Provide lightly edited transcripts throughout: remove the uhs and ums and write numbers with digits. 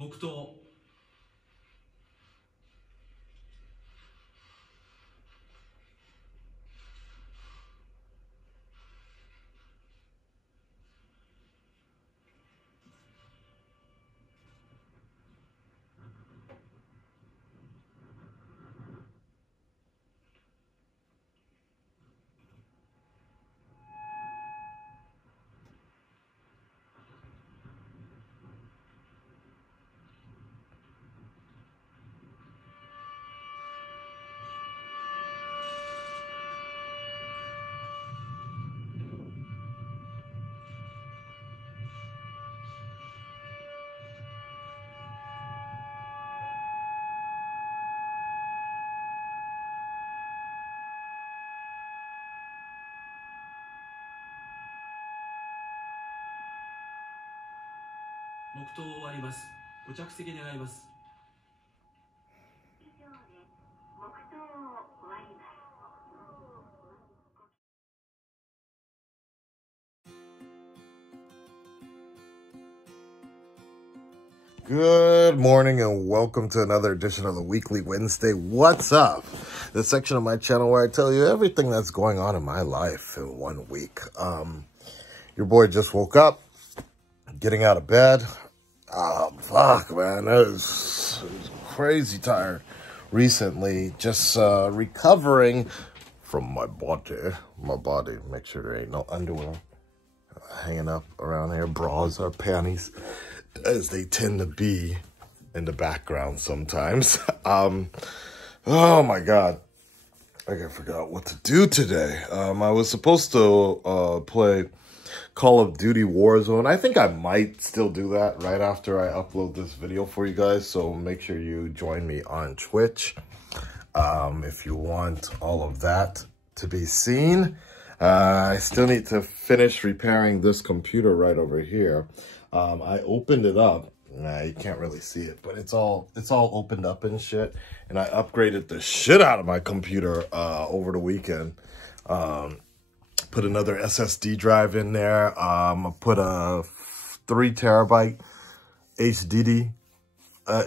黙祷。黙祷を終わります。ご着席願います。以上で黙祷を終わります。Good morning and welcome to another edition of the Weekly Wednesday What's Up? The section of my channel where I tell you everything that's going on in my life in 1 week. Your boy just woke up, getting out of bed. Fuck, man, I was crazy tired recently. Just recovering from my body. Make sure there ain't no underwear hanging up around here, bras or panties, as they tend to be in the background sometimes. Oh my God, I forgot what to do today. I was supposed to play Call of Duty Warzone. I think I might still do that right after I upload this video for you guys, so make sure you join me on Twitch if you want all of that to be seen. I still need to finish repairing this computer right over here. I opened it up. Nah, you can't really see it, but it's all opened up and shit. And I upgraded the shit out of my computer over the weekend. Put another SSD drive in there. I put a 3 terabyte HDD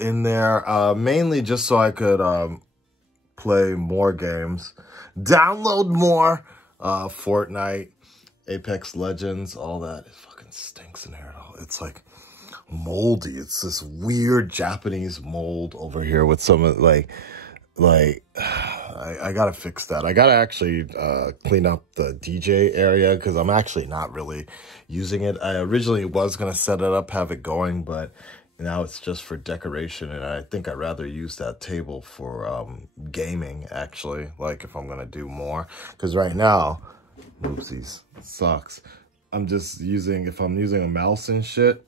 in there, mainly just so I could play more games, download more Fortnite, Apex Legends, all that. It fucking stinks in here. It's like moldy. It's this weird Japanese mold over here with some I gotta fix that. I gotta actually clean up the DJ area because I'm actually not really using it. I originally was gonna set it up, have it going, but now it's just for decoration, and I think I'd rather use that table for gaming, actually, like if I'm gonna do more. Because right now, oopsies, sucks. I'm just using, if I'm using a mouse and shit,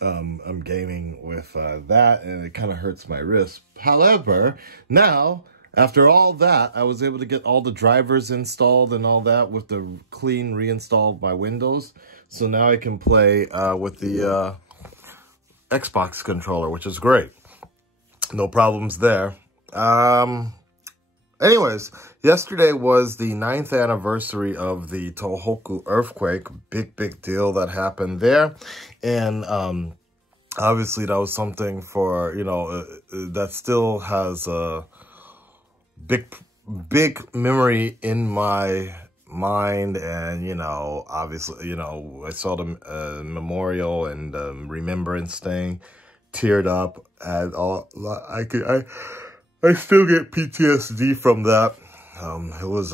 I'm gaming with that, and it kind of hurts my wrist. However, now, after all that, I was able to get all the drivers installed and all that with the clean reinstall of my Windows. So now I can play with the Xbox controller, which is great. No problems there. Anyways, yesterday was the 9th anniversary of the Tohoku earthquake. Big deal that happened there. And obviously that was something for, you know, that still has a big memory in my mind. And, you know, obviously, you know, I saw the memorial and remembrance thing, teared up, and all. I still get PTSD from that. It was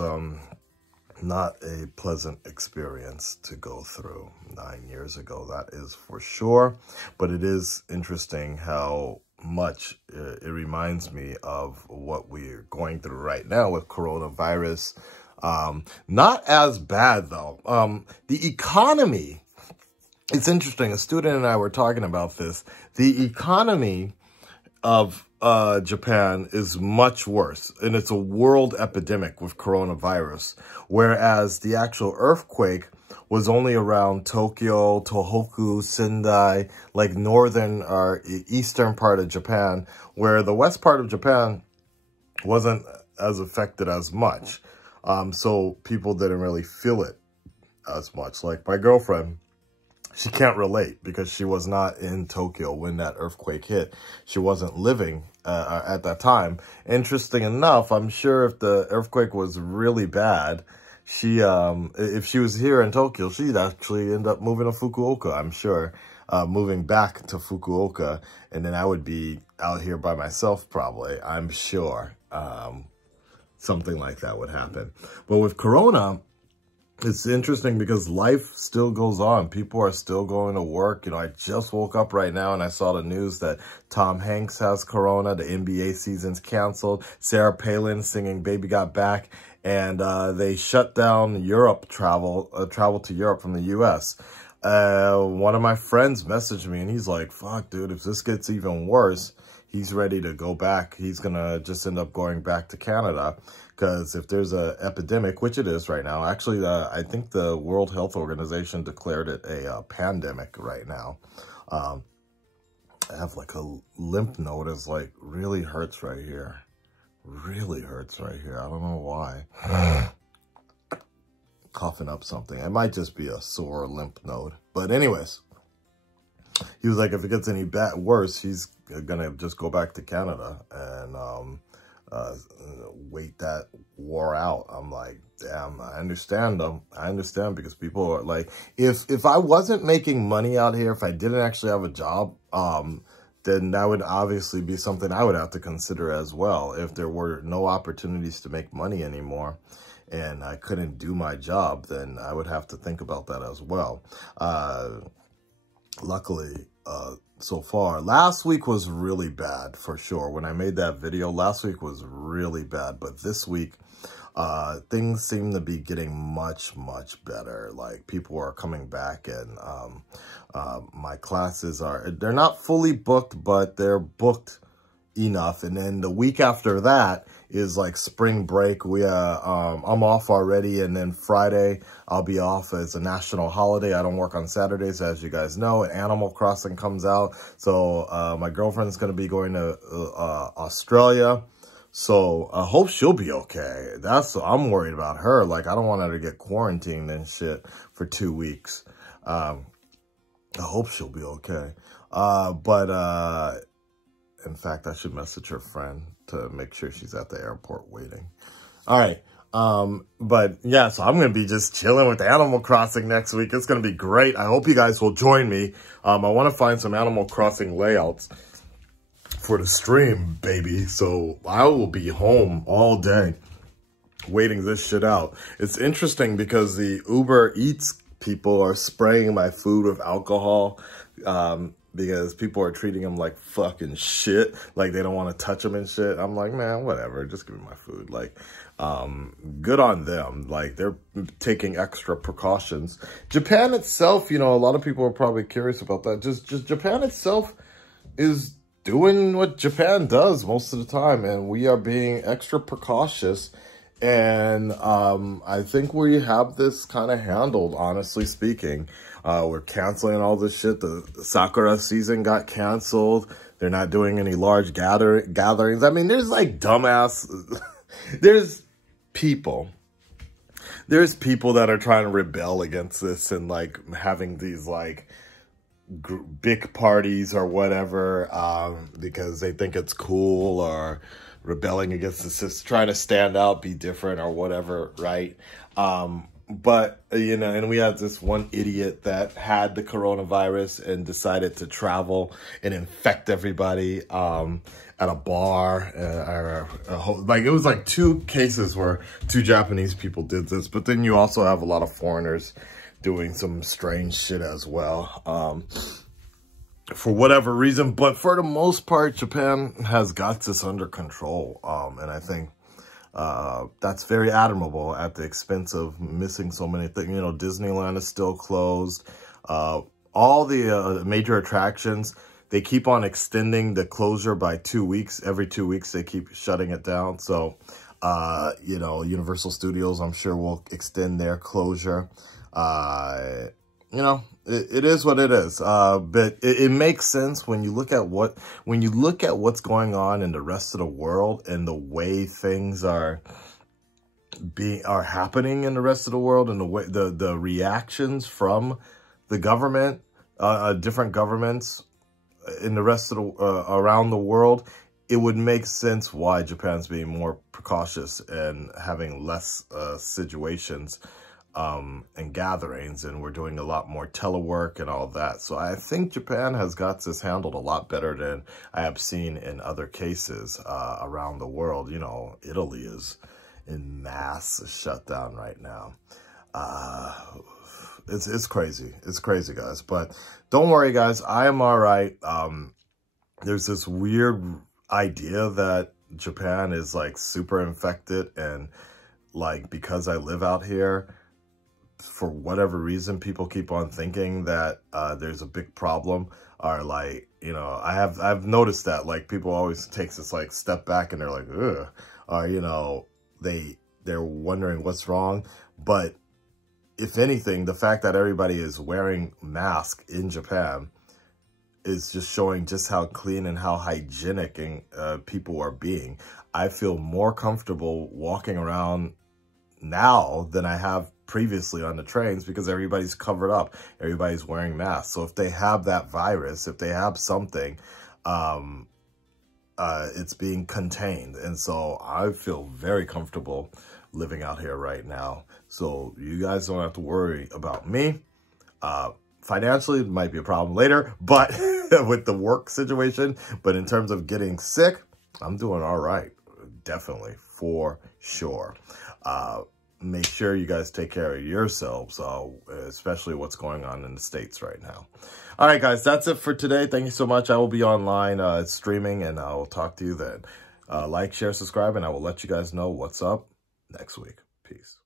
not a pleasant experience to go through 9 years ago, that is for sure. But it is interesting how much it reminds me of what we're going through right now with coronavirus. Not as bad, though. The economy, it's interesting. A student and I were talking about this. The economy of Japan is much worse, and it's a world epidemic with coronavirus, whereas the actual earthquake was only around Tokyo, Tohoku, Sendai, like northern or eastern part of Japan, where the west part of Japan wasn't as affected as much. So people didn't really feel it as much. Like my girlfriend, she can't relate because she was not in Tokyo when that earthquake hit. She wasn't living at that time. Interesting enough, I'm sure if the earthquake was really bad, she if she was here in Tokyo, she'd actually end up moving to Fukuoka, I'm sure. Moving back to Fukuoka, and then I would be out here by myself probably, I'm sure. Something like that would happen. But with Corona, it's interesting because life still goes on. People are still going to work. You know, I just woke up right now and I saw the news that Tom Hanks has Corona. The NBA season's canceled. Sarah Palin singing Baby Got Back. And they shut down Europe travel to Europe from the U.S. One of my friends messaged me and he's like, fuck, dude, if this gets even worse, he's ready to go back. He's going to just end up going back to Canada. Because if there's an epidemic, which it is right now, actually, I think the World Health Organization declared it a pandemic right now. I have like a lymph node is like really hurts right here. Really hurts right here. I don't know why. Coughing up something. It might just be a sore lymph node. But anyways, he was like, if it gets any worse, he's going to just go back to Canada and wait that war out. I'm like, damn, I understand them. I understand because people are like, if I wasn't making money out here, if I didn't actually have a job, then that would obviously be something I would have to consider as well. If there were no opportunities to make money anymore and I couldn't do my job, then I would have to think about that as well. Luckily, so far, last week was really bad for sure. When I made that video, last week was really bad. But this week, things seem to be getting much, much better. Like people are coming back and my classes they're not fully booked, but they're booked enough. And then the week after that is like spring break. I'm off already, and then Friday I'll be off as a national holiday. I don't work on Saturdays, as you guys know, and Animal Crossing comes out. So my girlfriend's going to be going to Australia. So I hope she'll be okay. I'm worried about her. Like, I don't want her to get quarantined and shit for 2 weeks. I hope she'll be okay. In fact, I should message her friend to make sure she's at the airport waiting. All right. But yeah, so I'm going to be just chilling with Animal Crossing next week. It's going to be great. I hope you guys will join me. I want to find some Animal Crossing layouts for the stream, baby. So I will be home all day waiting this shit out. It's interesting because the Uber Eats people are spraying my food with alcohol, because people are treating them like fucking shit. Like they don't want to touch them and shit. I'm like, man, whatever. Just give me my food. Like, good on them. Like, they're taking extra precautions. Japan itself, you know, a lot of people are probably curious about that. Just Japan itself is doing what Japan does most of the time. And we are being extra precautious. And I think we have this kind of handled, honestly speaking. We're canceling all this shit. The Sakura season got canceled. They're not doing any large gatherings. I mean, there's like dumbass. There's people that are trying to rebel against this and like having these like big parties or whatever, because they think it's cool, or rebelling against the system, trying to stand out, be different or whatever, right? But, you know, and we had this one idiot that had the coronavirus and decided to travel and infect everybody at a bar. Like, it was like 2 cases where 2 Japanese people did this. But then you also have a lot of foreigners doing some strange shit as well, for whatever reason. But for the most part, Japan has got this under control. And I think that's very admirable at the expense of missing so many things. You know, Disneyland is still closed. All the major attractions, they keep on extending the closure by 2 weeks. Every 2 weeks, they keep shutting it down. So, you know, Universal Studios, I'm sure, will extend their closure. You know, it is what it is. But it makes sense when you look at what's going on in the rest of the world and the way things are happening in the rest of the world, and the way the reactions from the government different governments in the rest of the around the world, it would make sense why Japan's being more precautious and having less situations and gatherings, and we're doing a lot more telework and all that. So I think Japan has got this handled a lot better than I have seen in other cases around the world. You know, Italy is in mass shutdown right now. It's crazy. It's crazy, guys. But don't worry, guys. I am all right. There's this weird idea that Japan is like super infected, and like because I live out here, for whatever reason, people keep on thinking that there's a big problem, or like, you know, I've noticed that like people always take this like step back and they're like, ugh, or you know, they're wondering what's wrong. But if anything, the fact that everybody is wearing masks in Japan is just showing just how clean and how hygienic and people are being. I feel more comfortable walking around now than I have previously on the trains because everybody's covered up. Everybody's wearing masks. So if they have that virus, if they have something, it's being contained. And so I feel very comfortable living out here right now. So you guys don't have to worry about me. Financially, it might be a problem later, but with the work situation. But in terms of getting sick, I'm doing all right. Definitely, for sure. Make sure you guys take care of yourselves, especially what's going on in the States right now. All right, guys, that's it for today. Thank you so much. I will be online streaming, and I will talk to you then. Like, share, subscribe, and I will let you guys know what's up next week. Peace.